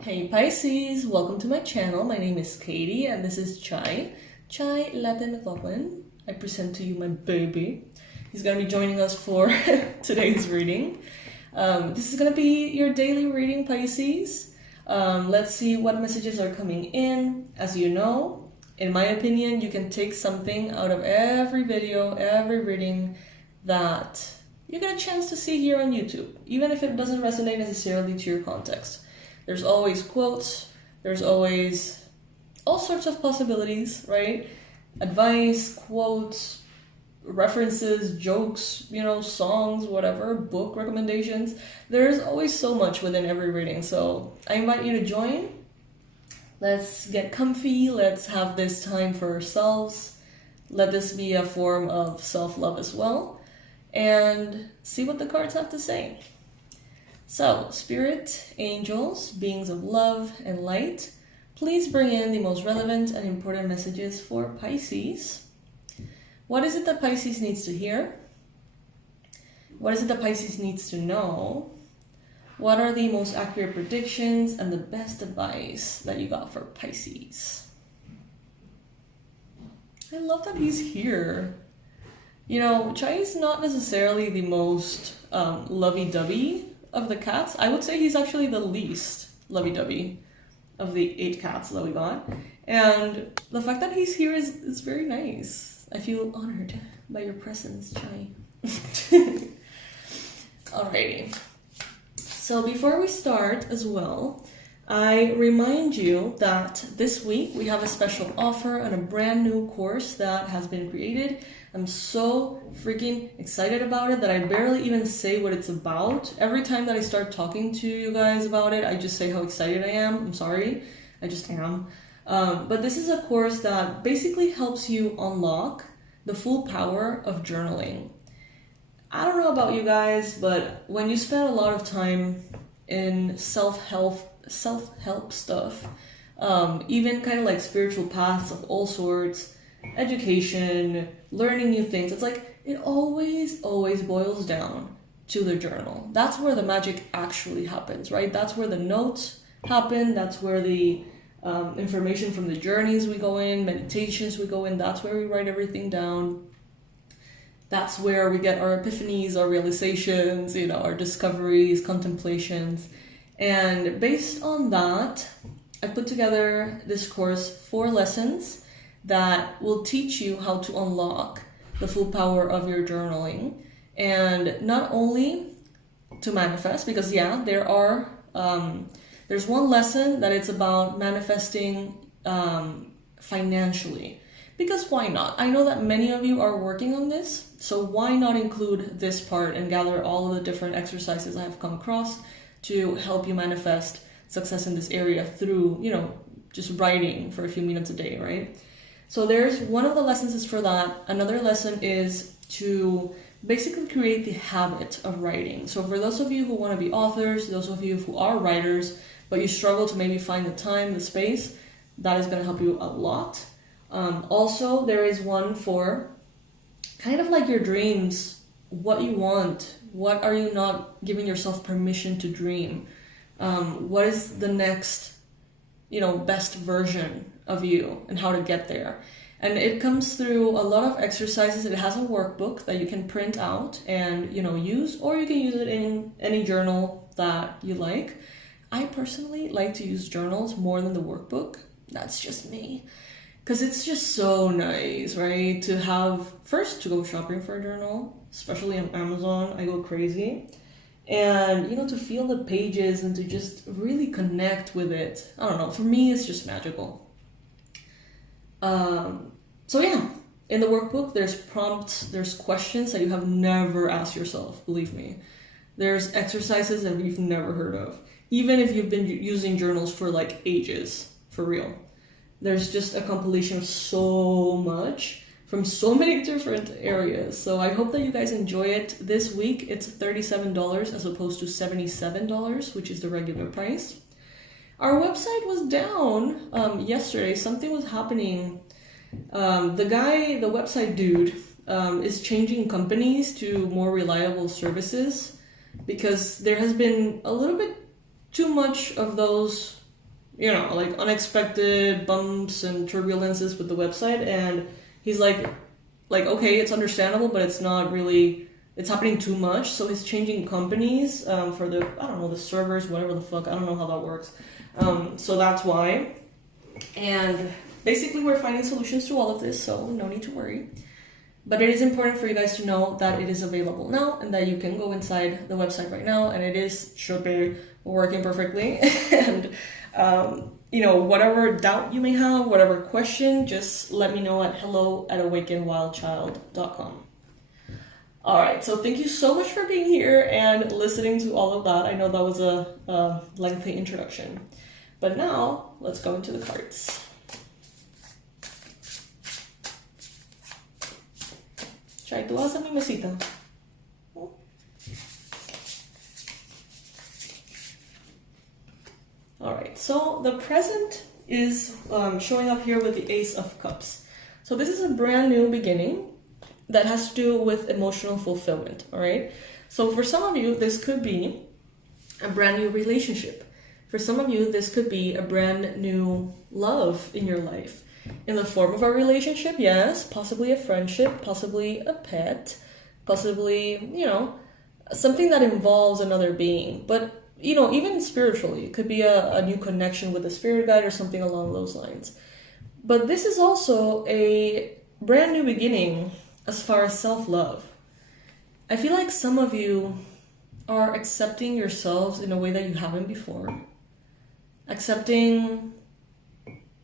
Hey Pisces, welcome to my channel. My name is Katie and this is 𝗖𝗢𝗨𝗥𝗦𝗘𝗦. I present to you my baby. He's going to be joining us for today's reading. This is going to be your daily reading, Pisces. Let's see what messages are coming in. As you know, in my opinion, you can take something out of every video, every reading that you get a chance to see here on YouTube, even if it doesn't resonate necessarily to your context. There's always quotes, there's always all sorts of possibilities, right? Advice, quotes, references, jokes, songs, whatever, book recommendations. There's always so much within every reading, so I invite you to join. Let's get comfy, let's have this time for ourselves. Let this be a form of self-love as well, and see what the cards have to say. So, spirit, angels, beings of love and light, please bring in the most relevant and important messages for Pisces. What is it that Pisces needs to hear? What is it that Pisces needs to know? What are the most accurate predictions and the best advice that you got for Pisces? I love that he's here. Chai is not necessarily the most lovey-dovey of the cats. I would say he's actually the least lovey-dovey of the 8 cats that we got. And the fact that he's here is very nice. I feel honored by your presence, Chai. Alrighty. So before we start as well, I remind you that this week we have a special offer on a brand new course that has been created. I'm so freaking excited about it that I barely even say what it's about. Every time that I start talking to you guys about it, I just say how excited I am. I'm sorry, I just am. But this is a course that basically helps you unlock the full power of journaling. I don't know about you guys, but when you spend a lot of time in self-help stuff, even kind of like spiritual paths of all sorts, education, learning new things, it's like it always boils down to the journal. That's where the magic actually happens, right? That's where the notes happen. That's where the information from the journeys we go in, meditations we go in, that's where we write everything down. That's where we get our epiphanies, our realizations, our discoveries, contemplations. And based on that, I put together this course, 4 lessons that will teach you how to unlock the full power of your journaling. And not only to manifest, because there's one lesson that it's about manifesting financially. Because why not? I know that many of you are working on this, so why not include this part and gather all of the different exercises I have come across to help you manifest success in this area through, just writing for a few minutes a day, right? So there's one of the lessons is for that. Another lesson is to basically create the habit of writing. So for those of you who want to be authors, those of you who are writers, but you struggle to maybe find the time, the space, that is going to help you a lot. Also, there is one for kind of like your dreams, what you want, what are you not giving yourself permission to dream? What is the next, best version of you and how to get there? And it comes through a lot of exercises. It has a workbook that you can print out and, use, or you can use it in any journal that you like. I personally like to use journals more than the workbook. That's just me. Because it's just so nice, right? To have, first, to go shopping for a journal, especially on Amazon, I go crazy. And, to feel the pages and to just really connect with it. I don't know, for me, it's just magical. In the workbook, there's prompts, there's questions that you have never asked yourself, believe me. There's exercises that you've never heard of, even if you've been using journals for like ages, for real. There's just a compilation of so much from so many different areas. So I hope that you guys enjoy it. This week, it's $37 as opposed to $77, which is the regular price. Our website was down yesterday. Something was happening. The website dude, is changing companies to more reliable services because there has been a little bit too much of those, like unexpected bumps and turbulences with the website. And he's like, okay, it's understandable, but it's not really, it's happening too much. So he's changing companies for the, I don't know, the servers, whatever the fuck. I don't know how that works. So that's why. And basically we're finding solutions to all of this, so no need to worry. But it is important for you guys to know that it is available now and that you can go inside the website right now, and it should be working perfectly. And, whatever doubt you may have, whatever question, just let me know at hello@awakenedwildchild.com. All right, so thank you so much for being here and listening to all of that. I know that was a lengthy introduction. But now, let's go into the cards. 𝗖𝗢𝗨𝗥𝗦𝗘𝗦 mi mesita. Alright, so the present is showing up here with the Ace of Cups. So this is a brand new beginning that has to do with emotional fulfillment, alright? So for some of you, this could be a brand new relationship. For some of you, this could be a brand new love in your life. In the form of a relationship, yes, possibly a friendship, possibly a pet, possibly, something that involves another being. But, even spiritually, it could be a new connection with a spirit guide or something along those lines. But this is also a brand new beginning as far as self-love. I feel like some of you are accepting yourselves in a way that you haven't before. Accepting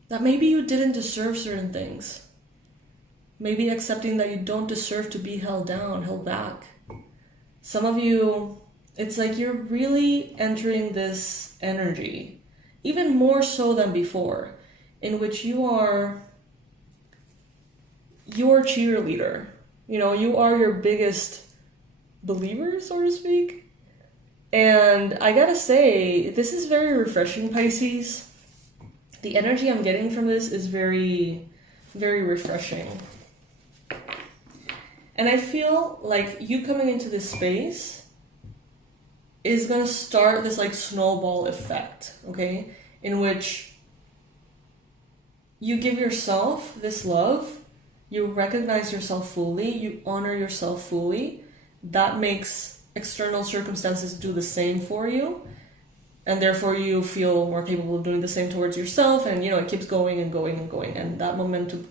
that maybe you didn't deserve certain things. Maybe accepting that you don't deserve to be held down, held back. Some of you, it's like you're really entering this energy, even more so than before, in which you are your cheerleader. You are your biggest believer, so to speak. And I gotta say, this is very refreshing, Pisces. The energy I'm getting from this is very, very refreshing. And I feel like you coming into this space is going to start this like snowball effect, okay? In which you give yourself this love, you recognize yourself fully, you honor yourself fully. That makes external circumstances do the same for you. And therefore you feel more capable of doing the same towards yourself, and it keeps going and going and going, and that momentum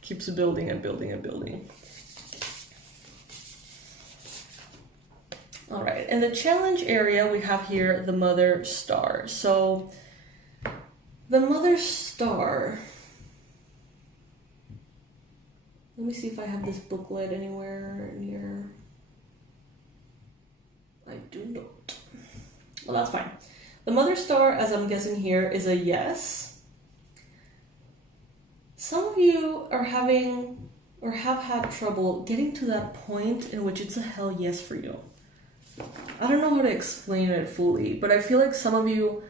keeps building and building and building. All right, in the challenge area we have here the Mother Star. So the Mother Star, let me see if I have this booklet anywhere near. I do not. Well, that's fine. The Mother Star, as I'm guessing here, is a yes. Some of you are having or have had trouble getting to that point in which it's a hell yes for you. I don't know how to explain it fully, but I feel like some of you,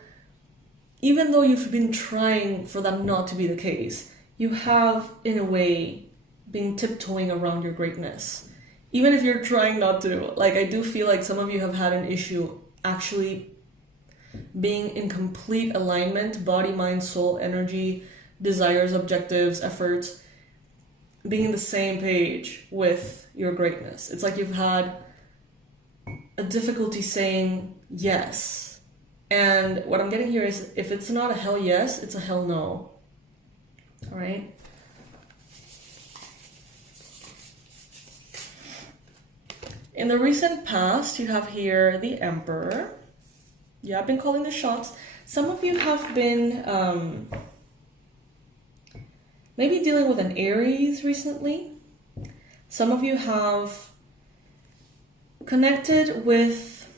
even though you've been trying for that not to be the case, you have, in a way, been tiptoeing around your greatness. Even if you're trying not to. Like, I do feel like some of you have had an issue actually being in complete alignment, body, mind, soul, energy, desires, objectives, efforts, being in the same page with your greatness. It's like you've had a difficulty saying yes. And what I'm getting here is, if it's not a hell yes, it's a hell no. All right? In the recent past, you have here the Emperor. Yeah, I've been calling the shots. Some of you have been maybe dealing with an Aries recently. Some of you have connected with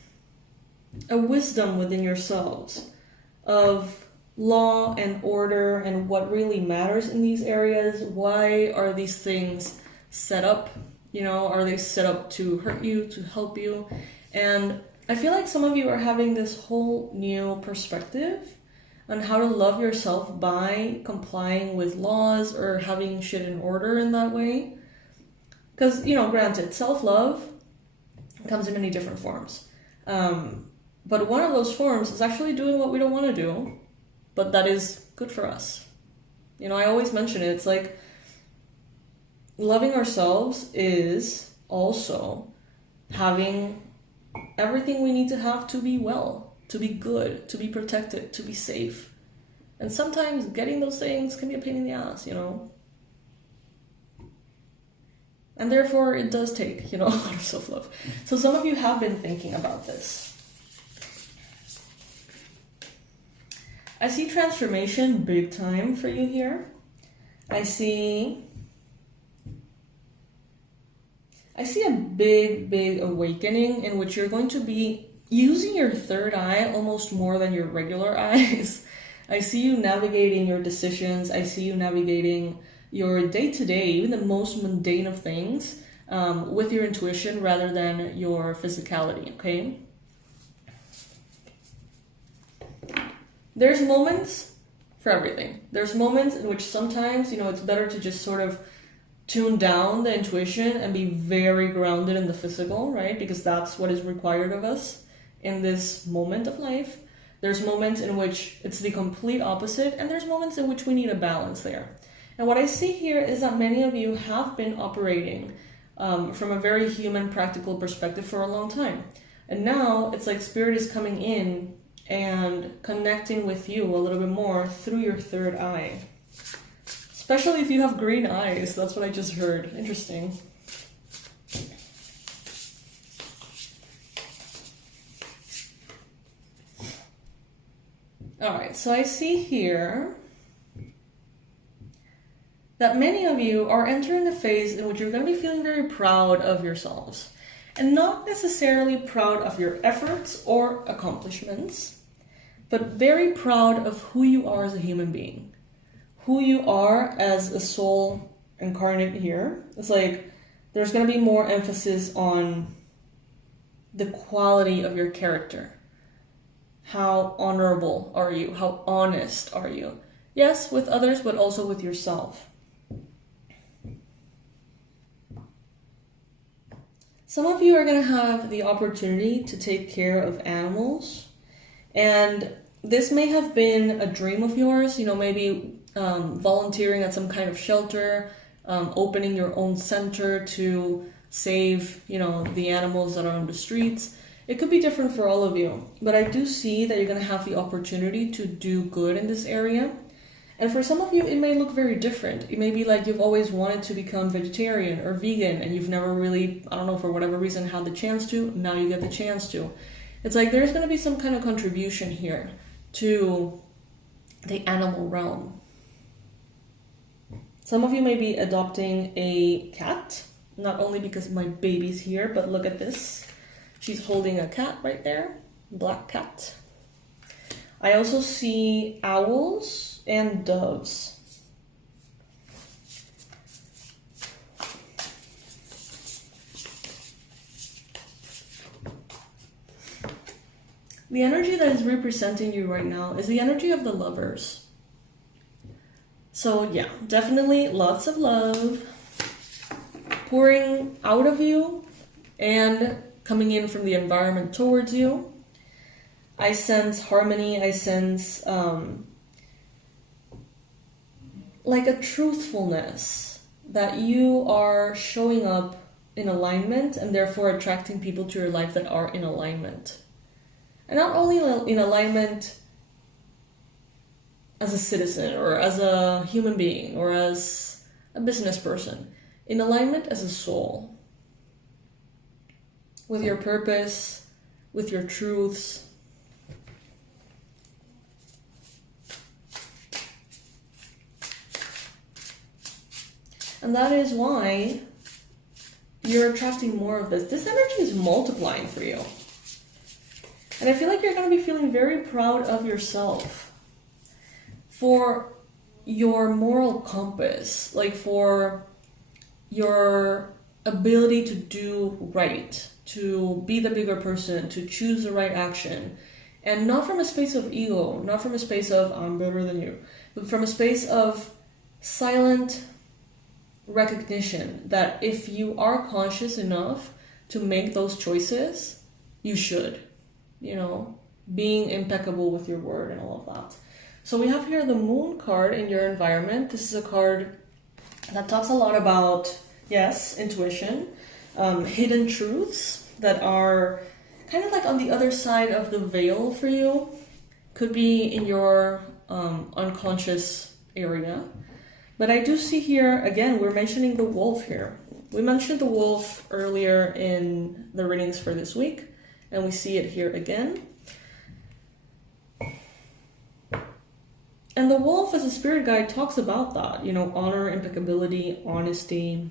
a wisdom within yourselves of law and order and what really matters in these areas. Why are these things set up? Are they set up to hurt you, to help you? And I feel like some of you are having this whole new perspective on how to love yourself by complying with laws or having shit in order in that way. Because, granted, self-love comes in many different forms. But one of those forms is actually doing what we don't want to do, but that is good for us. You know, I always mention it. It's like loving ourselves is also having everything we need to have to be well, to be good, to be protected, to be safe. And sometimes getting those things can be a pain in the ass, you know. And therefore it does take, you know, a lot of self-love. So some of you have been thinking about this. I see transformation big time for you here. I see a big awakening in which you're going to be using your third eye almost more than your regular eyes. I see you navigating your decisions. I see you navigating your day-to-day, even the most mundane of things, with your intuition rather than your physicality, okay? There's moments for everything. There's moments in which sometimes, you know, it's better to just sort of tune down the intuition and be very grounded in the physical, right? Because that's what is required of us in this moment of life. There's moments in which it's the complete opposite, and there's moments in which we need a balance there. And what I see here is that many of you have been operating from a very human, practical perspective for a long time. And now it's like Spirit is coming in and connecting with you a little bit more through your third eye. Especially if you have green eyes. That's what I just heard. Interesting. Alright, so I see here that many of you are entering a phase in which you're going to be feeling very proud of yourselves. And not necessarily proud of your efforts or accomplishments, but very proud of who you are as a human being. Who you are as a soul incarnate here. It's like there's going to be more emphasis on the quality of your character. How honorable are you? How honest are you? Yes, with others, but also with yourself. Some of you are going to have the opportunity to take care of animals, and this may have been a dream of yours, you know, maybe volunteering at some kind of shelter, opening your own center to save, you know, the animals that are on the streets. It could be different for all of you, but I do see that you're going to have the opportunity to do good in this area. And for some of you, it may look very different. It may be like you've always wanted to become vegetarian or vegan, and you've never really, I don't know, for whatever reason, had the chance to. Now you get the chance to. It's like there's going to be some kind of contribution here to the animal realm. Some of you may be adopting a cat, not only because my baby's here, but look at this. She's holding a cat right there, black cat. I also see owls and doves. The energy that is representing you right now is the energy of the lovers. So yeah, definitely lots of love pouring out of you and coming in from the environment towards you. I sense harmony. I sense like a truthfulness that you are showing up in alignment and therefore attracting people to your life that are in alignment. And not only in alignment as a citizen or as a human being or as a business person, in alignment as a soul. With your purpose, with your truths. And that is why you're attracting more of this. This energy is multiplying for you. And I feel like you're going to be feeling very proud of yourself for your moral compass, like for your ability to do right, to be the bigger person, to choose the right action. And not from a space of ego, not from a space of I'm better than you, but from a space of silent recognition that if you are conscious enough to make those choices, you should, you know. being impeccable with your word and all of that. So we have here the Moon card in your environment. This is a card that talks a lot about, yes, intuition, hidden truths that are kind of like on the other side of the veil for you. Could be in your unconscious area. But I do see here, again, we're mentioning the wolf here. We mentioned the wolf earlier in the readings for this week, and we see it here again. And the wolf as a spirit guide talks about that, you know, honor, impeccability, honesty.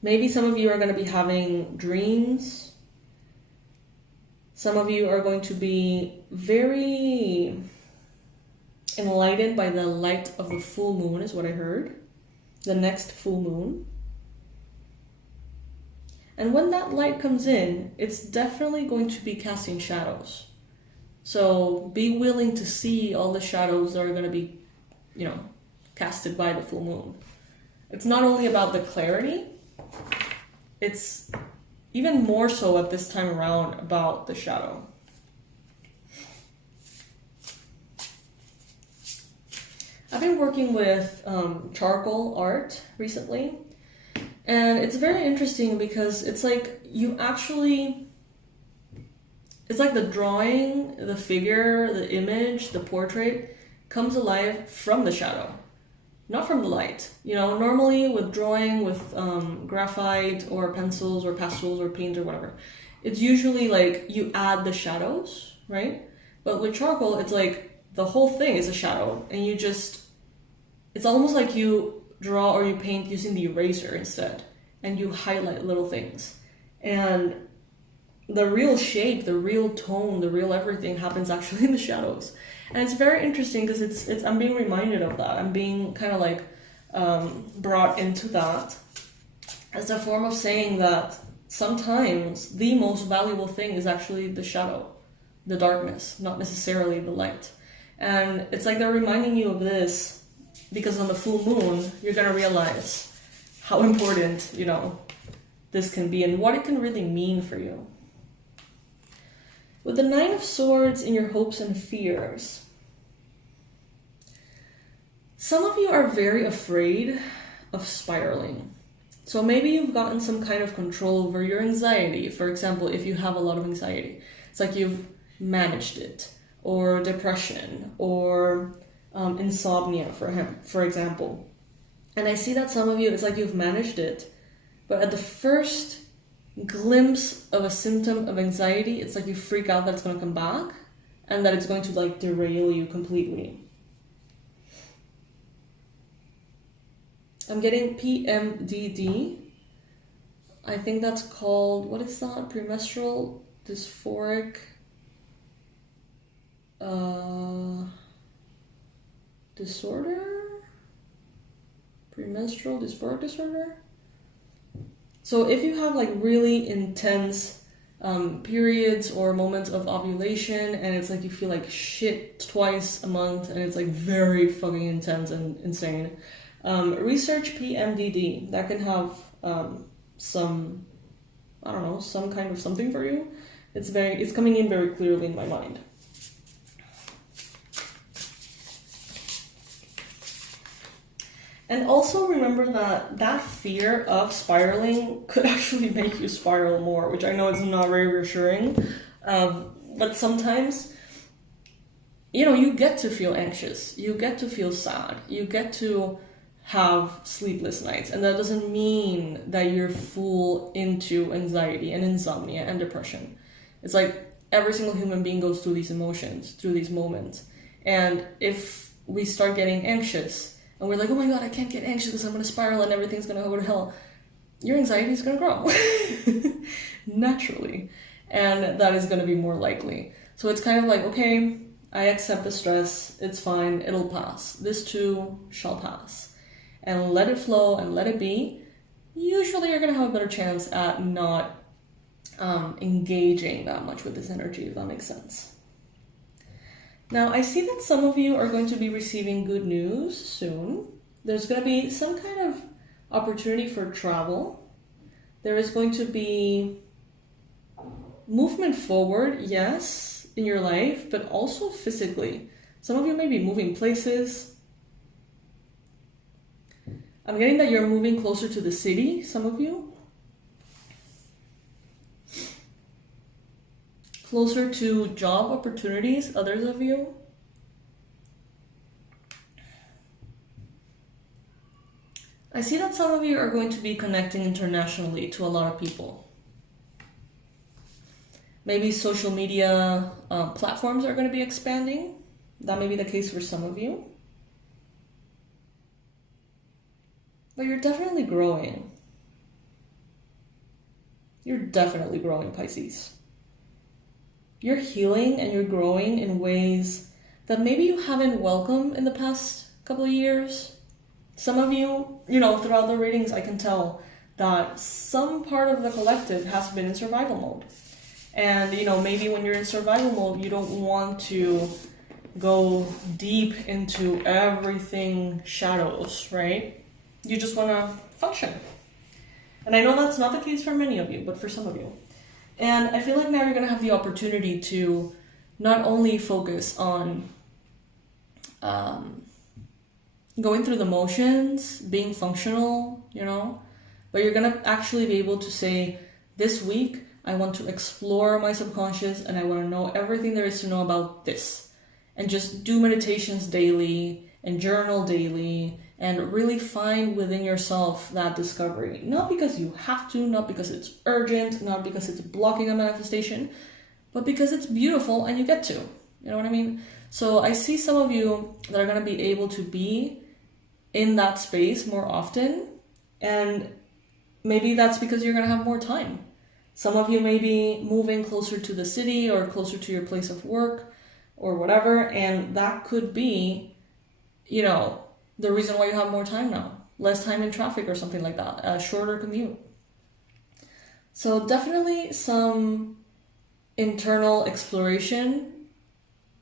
Maybe some of you are going to be having dreams. Some of you are going to be very enlightened by the light of the full moon, is what I heard. The next full moon. And when that light comes in, it's definitely going to be casting shadows. So be willing to see all the shadows that are going to be, you know, casted by the full moon. It's not only about the clarity, it's even more so at this time around about the shadow. I've been working with charcoal art recently, and it's very interesting because it's like you actually, it's like the drawing, the figure, the image, the portrait comes alive from the shadow, not from the light. You know, normally with drawing with graphite or pencils or pastels or paint or whatever, it's usually like you add the shadows, right? But with charcoal, it's like the whole thing is a shadow, and you just, it's almost like you draw or you paint using the eraser instead, and you highlight little things. And the real shape, the real tone, the real everything happens actually in the shadows. And it's very interesting because it's I'm being reminded of that. I'm being kind of like brought into that as a form of saying that sometimes the most valuable thing is actually the shadow, the darkness, not necessarily the light. And it's like they're reminding you of this because on the full moon, you're going to realize how important, you know, this can be and what it can really mean for you. With the Nine of Swords in your hopes and fears, some of you are very afraid of spiraling. So maybe you've gotten some kind of control over your anxiety. For example, if you have a lot of anxiety, it's like you've managed it, or depression, or insomnia for example. And I see that some of you, it's like you've managed it, but at the first glimpse of a symptom of anxiety, it's like you freak out that it's going to come back and that it's going to like derail you completely. I'm getting PMDD. I think that's called, what is that? Premenstrual dysphoric disorder? Premenstrual dysphoric disorder? So if you have like really intense periods or moments of ovulation and it's like you feel like shit twice a month and it's like very fucking intense and insane, research PMDD. That can have some, I don't know, some kind of something for you. It's coming in very clearly in my mind. And also remember that fear of spiraling could actually make you spiral more, which I know is not very reassuring. But sometimes, you know, you get to feel anxious, you get to feel sad, you get to have sleepless nights. And that doesn't mean that you're full into anxiety and insomnia and depression. It's like every single human being goes through these emotions, through these moments. And if we start getting anxious, and we're like, oh my god, I can't get anxious because I'm going to spiral and everything's going to go to hell, your anxiety is going to grow naturally. And that is going to be more likely. So it's kind of like, okay, I accept the stress. It's fine. It'll pass. This too shall pass. And let it flow and let it be. Usually you're going to have a better chance at not engaging that much with this energy, if that makes sense. Now, I see that some of you are going to be receiving good news soon. There's going to be some kind of opportunity for travel. There is going to be movement forward, yes, in your life, but also physically. Some of you may be moving places. I'm getting that you're moving closer to the city, some of you. Closer to job opportunities, others of you. I see that some of you are going to be connecting internationally to a lot of people. Maybe social media platforms are going to be expanding. That may be the case for some of you. But you're definitely growing. You're definitely growing, Pisces. You're healing and you're growing in ways that maybe you haven't welcomed in the past couple of years. Some of you, throughout the readings, I can tell that some part of the collective has been in survival mode. And, maybe when you're in survival mode, you don't want to go deep into everything shadows, right? You just want to function. And I know that's not the case for many of you, but for some of you. And I feel like now you're going to have the opportunity to not only focus on going through the motions, being functional, but you're going to actually be able to say, this week, I want to explore my subconscious and I want to know everything there is to know about this. And just do meditations daily and journal daily and really find within yourself that discovery. Not because you have to, not because it's urgent, not because it's blocking a manifestation, but because it's beautiful and you get to. You know what I mean? So I see some of you that are going to be able to be in that space more often, and maybe that's because you're going to have more time. Some of you may be moving closer to the city or closer to your place of work or whatever, and that could be, the reason why you have more time now. Less time in traffic or something like that, a shorter commute. So definitely some internal exploration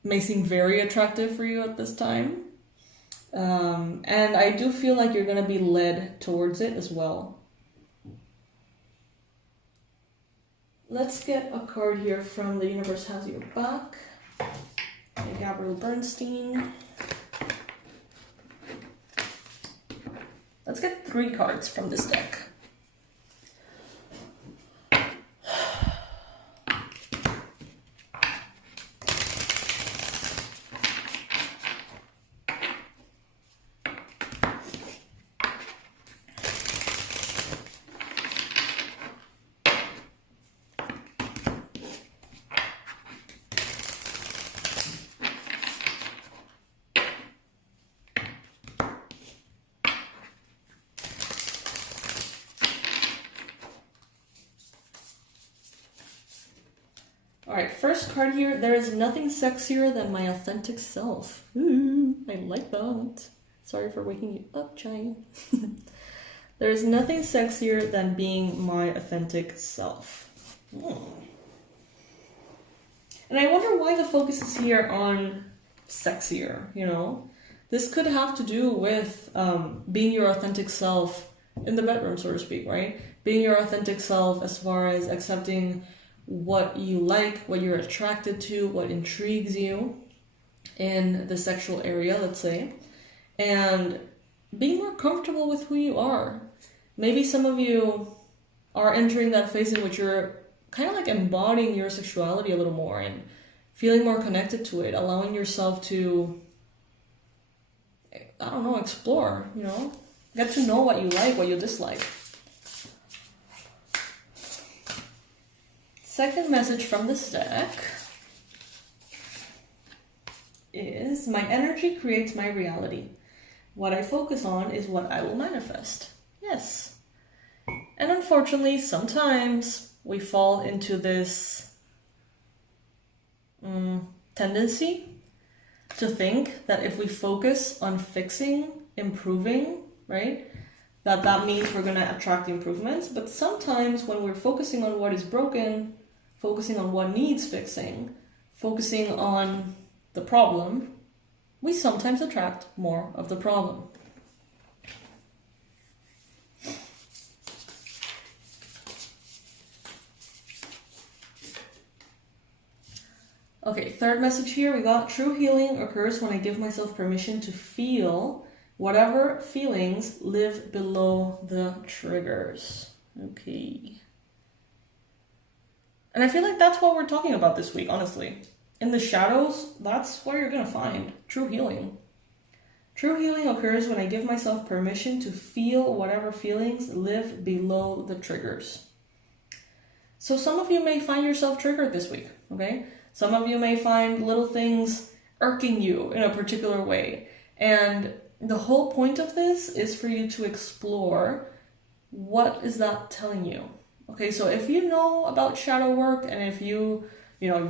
may seem very attractive for you at this time. And I do feel like you're going to be led towards it as well. Let's get a card here from The Universe Has Your Back by Gabrielle Bernstein. Let's get 3 cards from this deck. Alright, first card here. There is nothing sexier than my authentic self. Ooh, I like that. Sorry for waking you up, Chai. There is nothing sexier than being my authentic self. And I wonder why the focus is here on sexier, This could have to do with being your authentic self in the bedroom, so to speak, right? Being your authentic self as far as accepting what you like, what you're attracted to, what intrigues you in the sexual area, let's say, and being more comfortable with who you are. Maybe some of you are entering that phase in which you're kind of like embodying your sexuality a little more and feeling more connected to it, allowing yourself to, explore, get to know what you like, what you dislike. Second message from this deck is, my energy creates my reality. What I focus on is what I will manifest. Yes. And unfortunately, sometimes we fall into this tendency to think that if we focus on fixing, improving, right, that means we're going to attract improvements. But sometimes when we're focusing on what is broken, focusing on what needs fixing, focusing on the problem, we sometimes attract more of the problem. Okay, third message here, we got true healing occurs when I give myself permission to feel whatever feelings live below the triggers. Okay. And I feel like that's what we're talking about this week, honestly. In the shadows, that's what you're going to find. True healing. True healing occurs when I give myself permission to feel whatever feelings live below the triggers. So some of you may find yourself triggered this week, okay? Some of you may find little things irking you in a particular way. And the whole point of this is for you to explore what is that telling you. Okay, so if you know about shadow work and if you've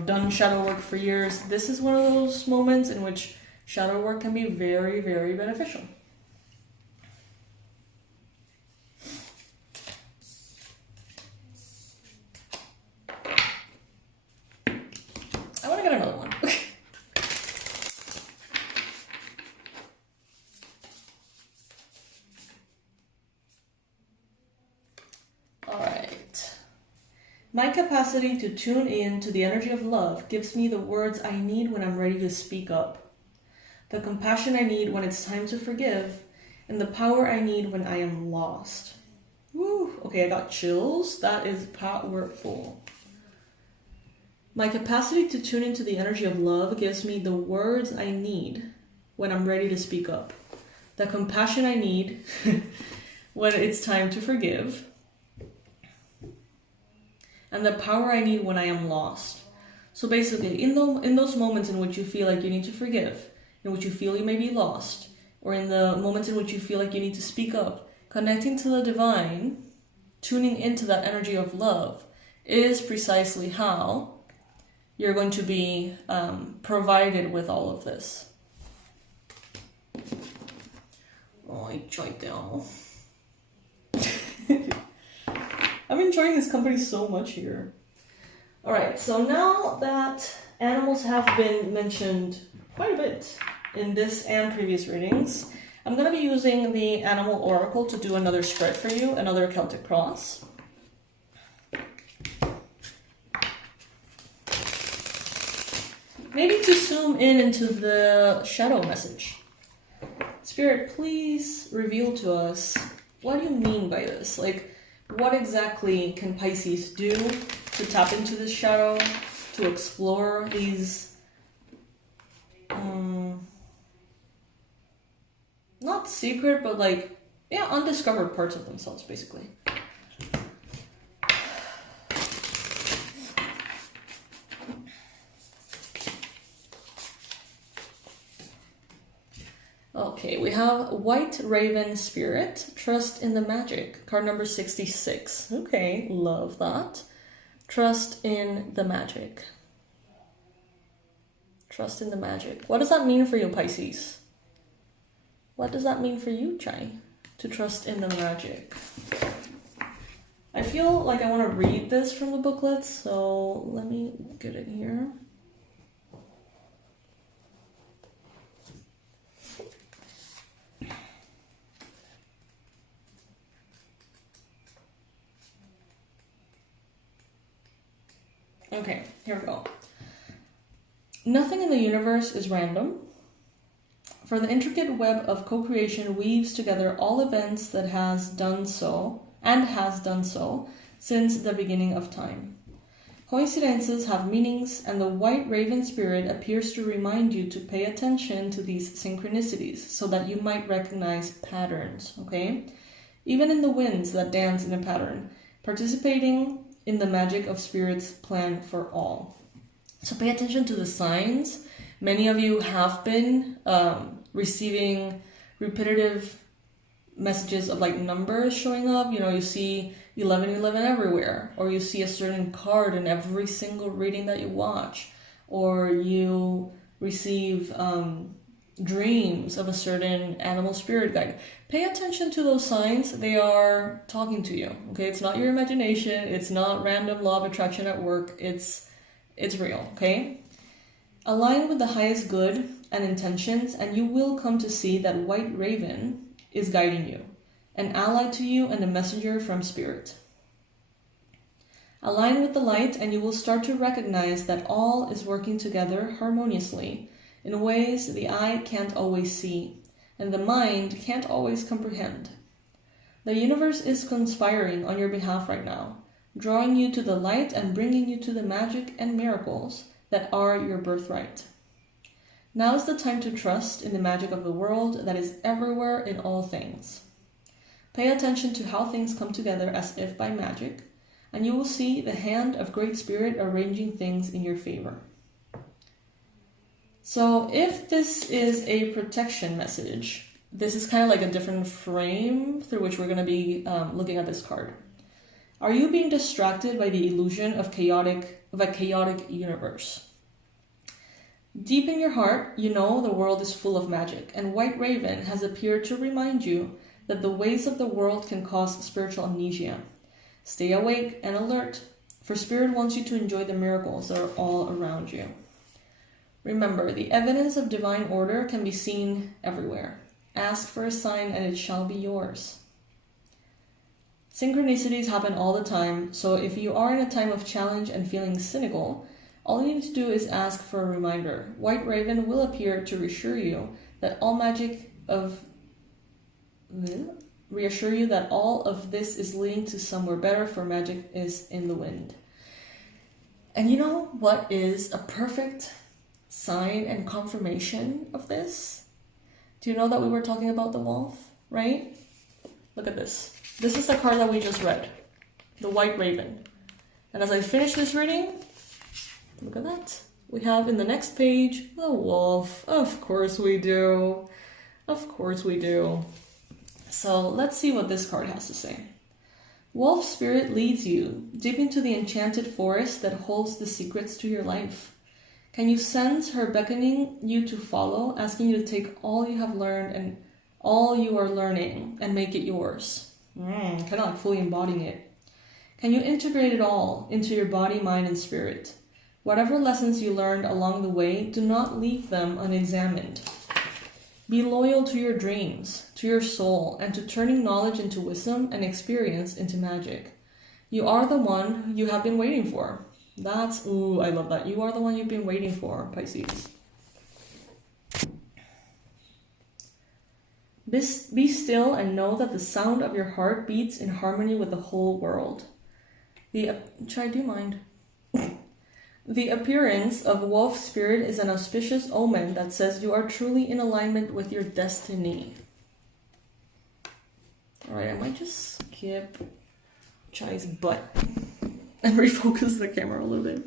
done shadow work for years, this is one of those moments in which shadow work can be very, very beneficial. I want to get another one. All right. My capacity to tune in to the energy of love gives me the words I need when I'm ready to speak up, the compassion I need when it's time to forgive, and the power I need when I am lost. Woo! Okay, I got chills. That is powerful. My capacity to tune into the energy of love gives me the words I need when I'm ready to speak up, the compassion I need when it's time to forgive, and the power I need when I am lost. So basically, in those moments in which you feel like you need to forgive, in which you feel you may be lost, or in the moments in which you feel like you need to speak up, connecting to the divine, tuning into that energy of love is precisely how you're going to be provided with all of this. Oh, I tried down. I'm enjoying this company so much here. All right, so now that animals have been mentioned quite a bit in this and previous readings, I'm going to be using the Animal Oracle to do another spread for you, another Celtic cross. Maybe to zoom in into the shadow message. Spirit, please reveal to us, what do you mean by this? Like, what exactly can Pisces do to tap into this shadow, to explore these, not secret, but like, yeah, undiscovered parts of themselves, basically. Okay, we have White Raven Spirit, Trust in the Magic, card number 66. Okay, love that. Trust in the magic. Trust in the magic. What does that mean for you, Pisces? What does that mean for you, Chai? To trust in the magic. I feel like I want to read this from the booklet, so let me get it here. Okay, here we go. Nothing in the universe is random, for the intricate web of co-creation weaves together all events that has done so since the beginning of time. Coincidences have meanings, and the White Raven Spirit appears to remind you to pay attention to these synchronicities so that you might recognize patterns, okay? Even in the winds that dance in a pattern, participating in the magic of Spirit's plan for all. So pay attention to the signs. Many of you have been receiving repetitive messages of like numbers showing up. You know, you see 1111 everywhere, or you see a certain card in every single reading that you watch, or you receive dreams of a certain animal spirit guide. Pay attention to those signs. They are talking to you, okay? It's not your imagination. It's not random law of attraction at work. It's real, okay? Align with the highest good and intentions, and you will come to see that White Raven is guiding you, an ally to you and a messenger from Spirit. Align with the light and you will start to recognize that all is working together harmoniously in ways the eye can't always see and the mind can't always comprehend. The universe is conspiring on your behalf right now, drawing you to the light and bringing you to the magic and miracles that are your birthright. Now is the time to trust in the magic of the world that is everywhere in all things. Pay attention to how things come together as if by magic, and you will see the hand of Great Spirit arranging things in your favor. So if this is a protection message, this is kind of like a different frame through which we're going to be looking at this card. Are you being distracted by the illusion of a chaotic universe? Deep in your heart, you know the world is full of magic, and White Raven has appeared to remind you that the ways of the world can cause spiritual amnesia. Stay awake and alert, for Spirit wants you to enjoy the miracles that are all around you. Remember, the evidence of divine order can be seen everywhere. Ask for a sign and it shall be yours. Synchronicities happen all the time, so if you are in a time of challenge and feeling cynical, all you need to do is ask for a reminder. White Raven will appear to reassure you that all of this is leading to somewhere better, for magic is in the wind. And you know what is a perfect sign and confirmation of this? Do you know that we were talking about the wolf, right? Look at this. This is the card that we just read, the White Raven. And as I finish this reading, look at that. We have in the next page, the wolf. Of course we do. Of course we do. So let's see what this card has to say. Wolf Spirit leads you deep into the enchanted forest that holds the secrets to your life. Can you sense her beckoning you to follow, asking you to take all you have learned and all you are learning and make it yours? Kind of like fully embodying it. Can you integrate it all into your body, mind, and spirit? Whatever lessons you learned along the way, do not leave them unexamined. Be loyal to your dreams, to your soul, and to turning knowledge into wisdom and experience into magic. You are the one you have been waiting for. I love that. You are the one you've been waiting for, Pisces. Be still and know that the sound of your heart beats in harmony with the whole world. Do you mind? The appearance of Wolf Spirit is an auspicious omen that says you are truly in alignment with your destiny. Alright, I might just skip Chai's butt and refocus the camera a little bit.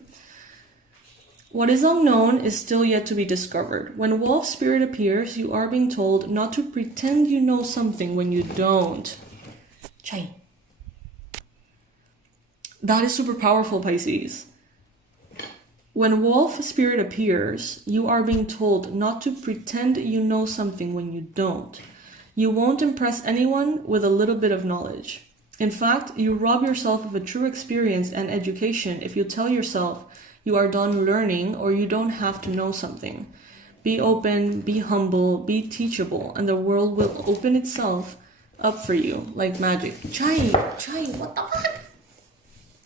What is unknown is still yet to be discovered. When Wolf Spirit appears, you are being told not to pretend you know something when you don't. Chai. That is super powerful, Pisces. When Wolf Spirit appears, you are being told not to pretend you know something when you don't. You won't impress anyone with a little bit of knowledge. In fact, you rob yourself of a true experience and education if you tell yourself you are done learning or you don't have to know something. Be open, be humble, be teachable, and the world will open itself up for you like magic. Chai, what the fuck?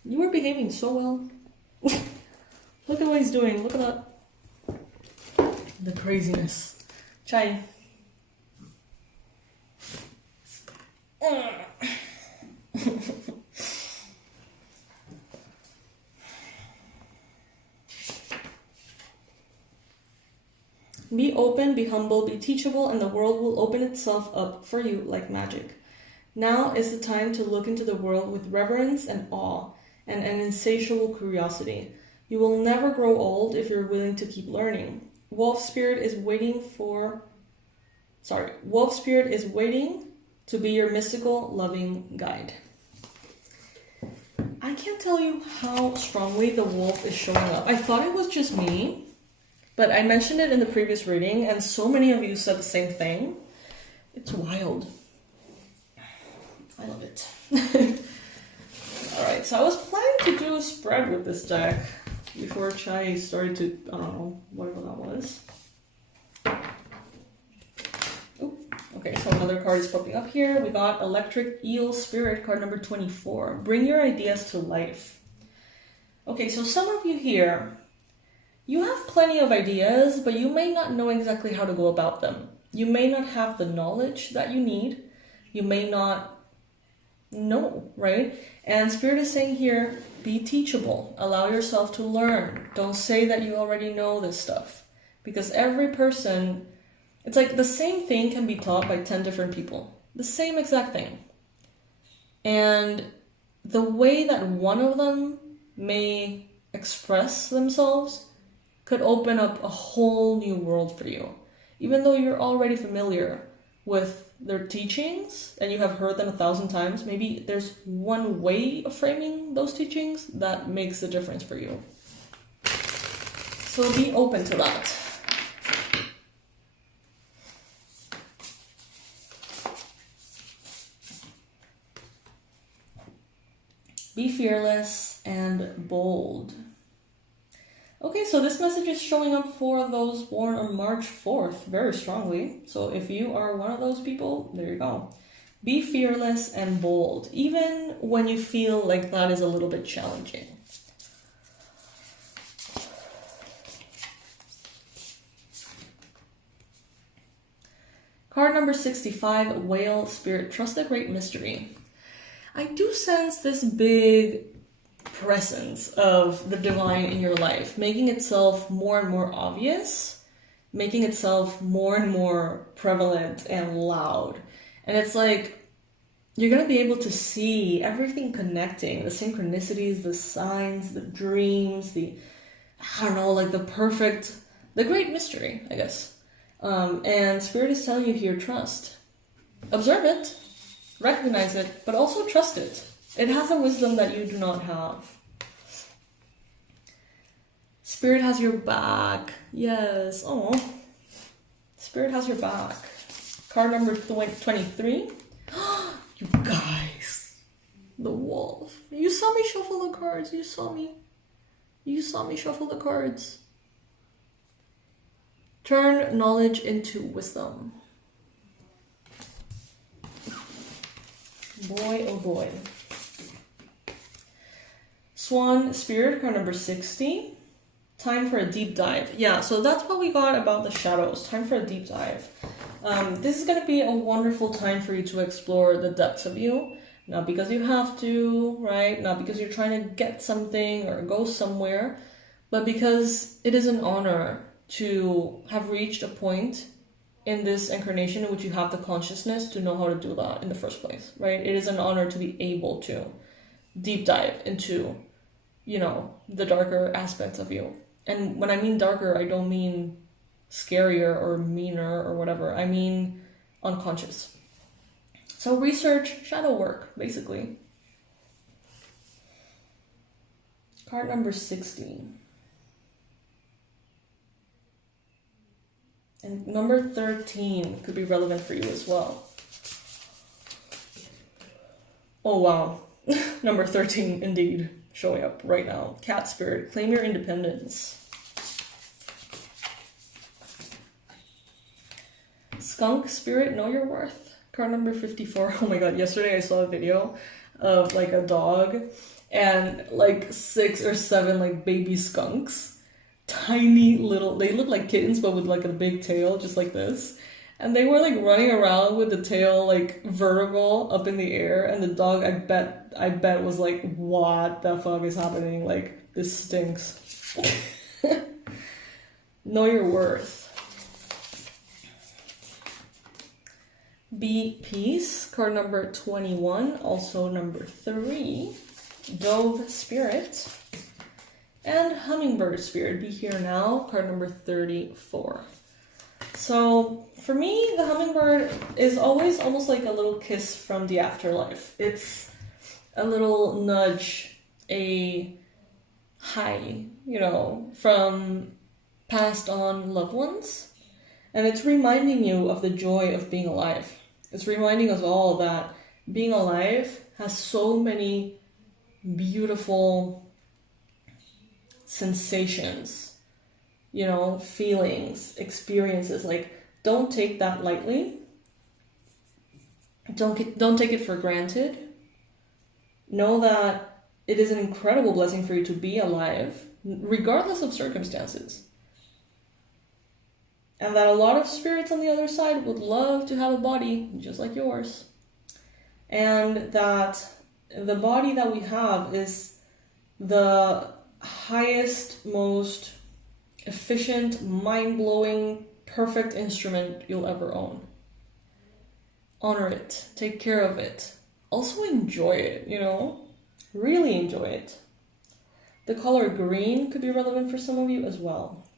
You were behaving so well. Look at what he's doing. Look at that. The craziness. Chai. Be open, be humble, be teachable, and the world will open itself up for you like magic. Now is the time to look into the world with reverence and awe and an insatiable curiosity. You will never grow old if you're willing to keep learning. Wolf Spirit is waiting to be your mystical, loving guide. I can't tell you how strongly the wolf is showing up. I thought it was just me, but I mentioned it in the previous reading, and so many of you said the same thing. It's wild. I love it. Alright, so I was planning to do a spread with this deck before Chai started to, I don't know, whatever that was. Oh, okay, so another card is popping up here. We got Electric Eel Spirit, card number 24. Bring your ideas to life. Okay, so some of you here, you have plenty of ideas, but you may not know exactly how to go about them. You may not have the knowledge that you need. You may not know, right? And Spirit is saying here, be teachable. Allow yourself to learn. Don't say that you already know this stuff. Because every person, it's like the same thing can be taught by 10 different people. The same exact thing. And the way that one of them may express themselves could open up a whole new world for you. Even though you're already familiar with their teachings and you have heard them 1,000 times, maybe there's one way of framing those teachings that makes the difference for you. So be open to that. Be fearless and bold. Okay, so this message is showing up for those born on March 4th very strongly. So if you are one of those people, there you go. Be fearless and bold, even when you feel like that is a little bit challenging. Card number 65, Whale Spirit. Trust the great mystery. I do sense this big presence of the divine in your life, making itself more and more obvious, making itself more and more prevalent and loud. And it's like, you're going to be able to see everything connecting, the synchronicities, the signs, the dreams, the great mystery, I guess. And Spirit is telling you here, trust. Observe it, recognize it, but also trust it. It has a wisdom that you do not have. Spirit has your back. Yes. Oh. Spirit has your back. Card number 23. You guys. The wolf. You saw me shuffle the cards. You saw me shuffle the cards. Turn knowledge into wisdom. Boy, oh boy. Swan Spirit, card number 60. Time for a deep dive. Yeah, so that's what we got about the shadows. Time for a deep dive. This is going to be a wonderful time for you to explore the depths of you. Not because you have to, right? Not because you're trying to get something or go somewhere, but because it is an honor to have reached a point in this incarnation in which you have the consciousness to know how to do that in the first place, right? It is an honor to be able to deep dive into, the darker aspects of you. And when I mean darker, I don't mean scarier or meaner or whatever. I mean unconscious. So research shadow work, basically. Card number 60. And number 13 could be relevant for you as well. Oh, wow. Number 13, indeed, showing up right now. Cat Spirit, claim your independence. Skunk Spirit, know your worth. Card number 54. Oh my god, yesterday I saw a video of like a dog and like 6 or 7 like baby skunks. Tiny little, they look like kittens but with like a big tail, just like this. And they were like running around with the tail like vertical up in the air, and the dog I bet was like, what the fuck is happening? Like, this stinks. Know your worth. Be peace, card number 21, also number 3. Dove Spirit. And Hummingbird Spirit, be here now, card number 34. So for me, the hummingbird is always almost like a little kiss from the afterlife. It's a little nudge, a hi, from passed on loved ones. And it's reminding you of the joy of being alive. It's reminding us all that being alive has so many beautiful sensations, feelings, experiences. Like, don't take that lightly. Don't take it for granted. Know that it is an incredible blessing for you to be alive, regardless of circumstances. And that a lot of spirits on the other side would love to have a body just like yours. And that the body that we have is the highest, most efficient, mind-blowing, perfect instrument you'll ever own. Honor it. Take care of it. Also enjoy it, you know? Really enjoy it. The color green could be relevant for some of you as well.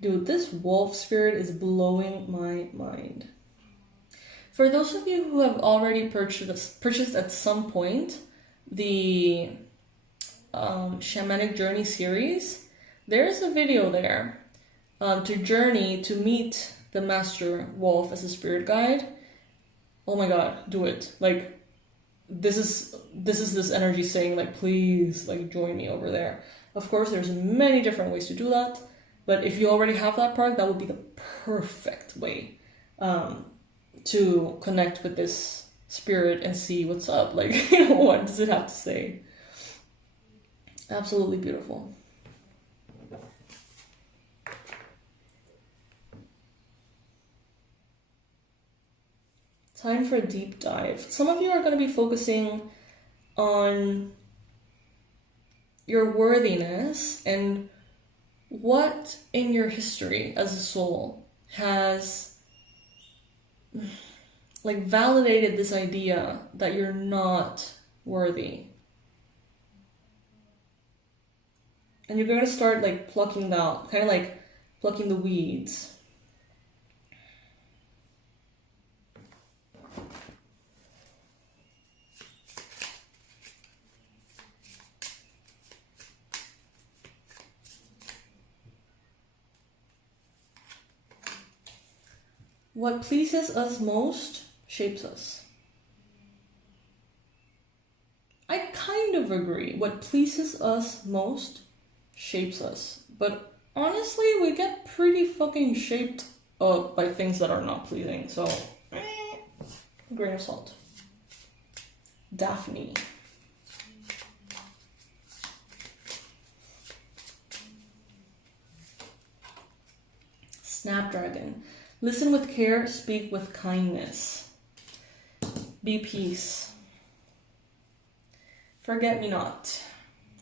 Dude, this wolf spirit is blowing my mind. For those of you who have already purchased at some point the Shamanic Journey series, there's a video there to journey to meet the Master Wolf as a spirit guide. Oh my god, do it. Like, this is this energy saying, like, please, like, join me over there. Of course, there's many different ways to do that, but if you already have that part, that would be the perfect way to connect with this spirit and see what's up. Like, you know, what does it have to say? Absolutely beautiful. Time for a deep dive. Some of you are going to be focusing on your worthiness and what in your history as a soul has like validated this idea that you're not worthy. And you're going to start like plucking out, kind of like plucking the weeds. What pleases us most shapes us. I kind of agree. What pleases us most shapes us. But honestly, we get pretty fucking shaped up by things that are not pleasing. So, a grain of salt. Daphne. Snapdragon. Listen with care, speak with kindness. Be peace. Forget me not.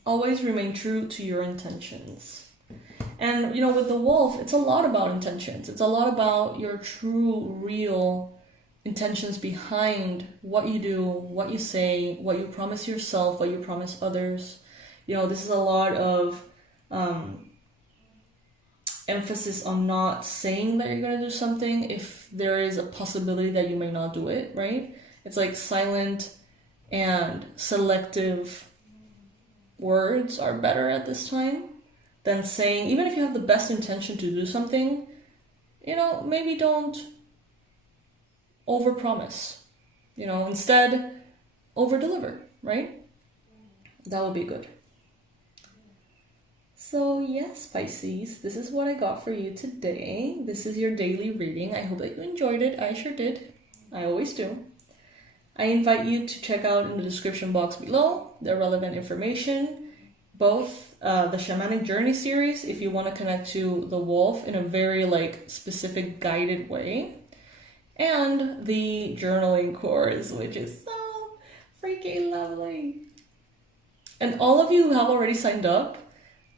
Always remain true to your intentions. And, you know, with the wolf, it's a lot about intentions. It's a lot about your true, real intentions behind what you do, what you say, what you promise yourself, what you promise others. You know, this is a lot of emphasis on not saying that you're going to do something if there is a possibility that you may not do it, right? It's like silent and selective words are better at this time than saying, even if you have the best intention to do something, you know, maybe don't overpromise. You know, instead, overdeliver, right? That would be good. So yes, Pisces, this is what I got for you today. This is your daily reading. I hope that you enjoyed it. I sure did. I always do. I invite you to check out in the description box below the relevant information, both the Shamanic Journey series, if you want to connect to the wolf in a very like specific guided way, and the journaling course, which is so freaking lovely. And all of you who have already signed up,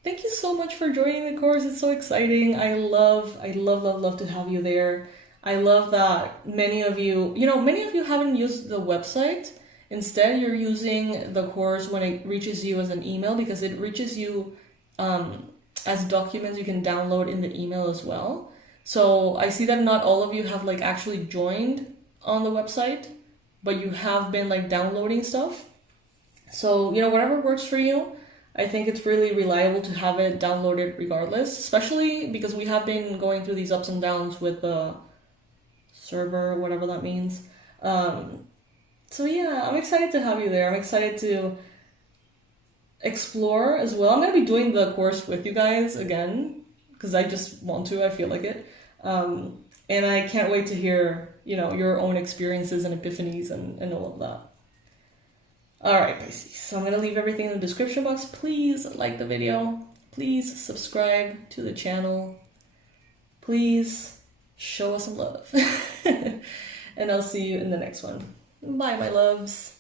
thank you so much for joining the course. It's so exciting. I love to have you there. I love that many of you haven't used the website. Instead, you're using the course when it reaches you as an email, because it reaches you as documents you can download in the email as well. So I see that not all of you have like actually joined on the website, but you have been like downloading stuff. So, you know, whatever works for you, I think it's really reliable to have it downloaded regardless, especially because we have been going through these ups and downs with the server, whatever that means. So yeah, I'm excited to have you there. I'm excited to explore as well. I'm going to be doing the course with you guys again, because I just want to, I feel like it. And I can't wait to hear, you know, your own experiences and epiphanies and all of that. Alright, Pisces, so I'm going to leave everything in the description box. Please like the video. Please subscribe to the channel. Please show us some love. And I'll see you in the next one. Bye, my loves.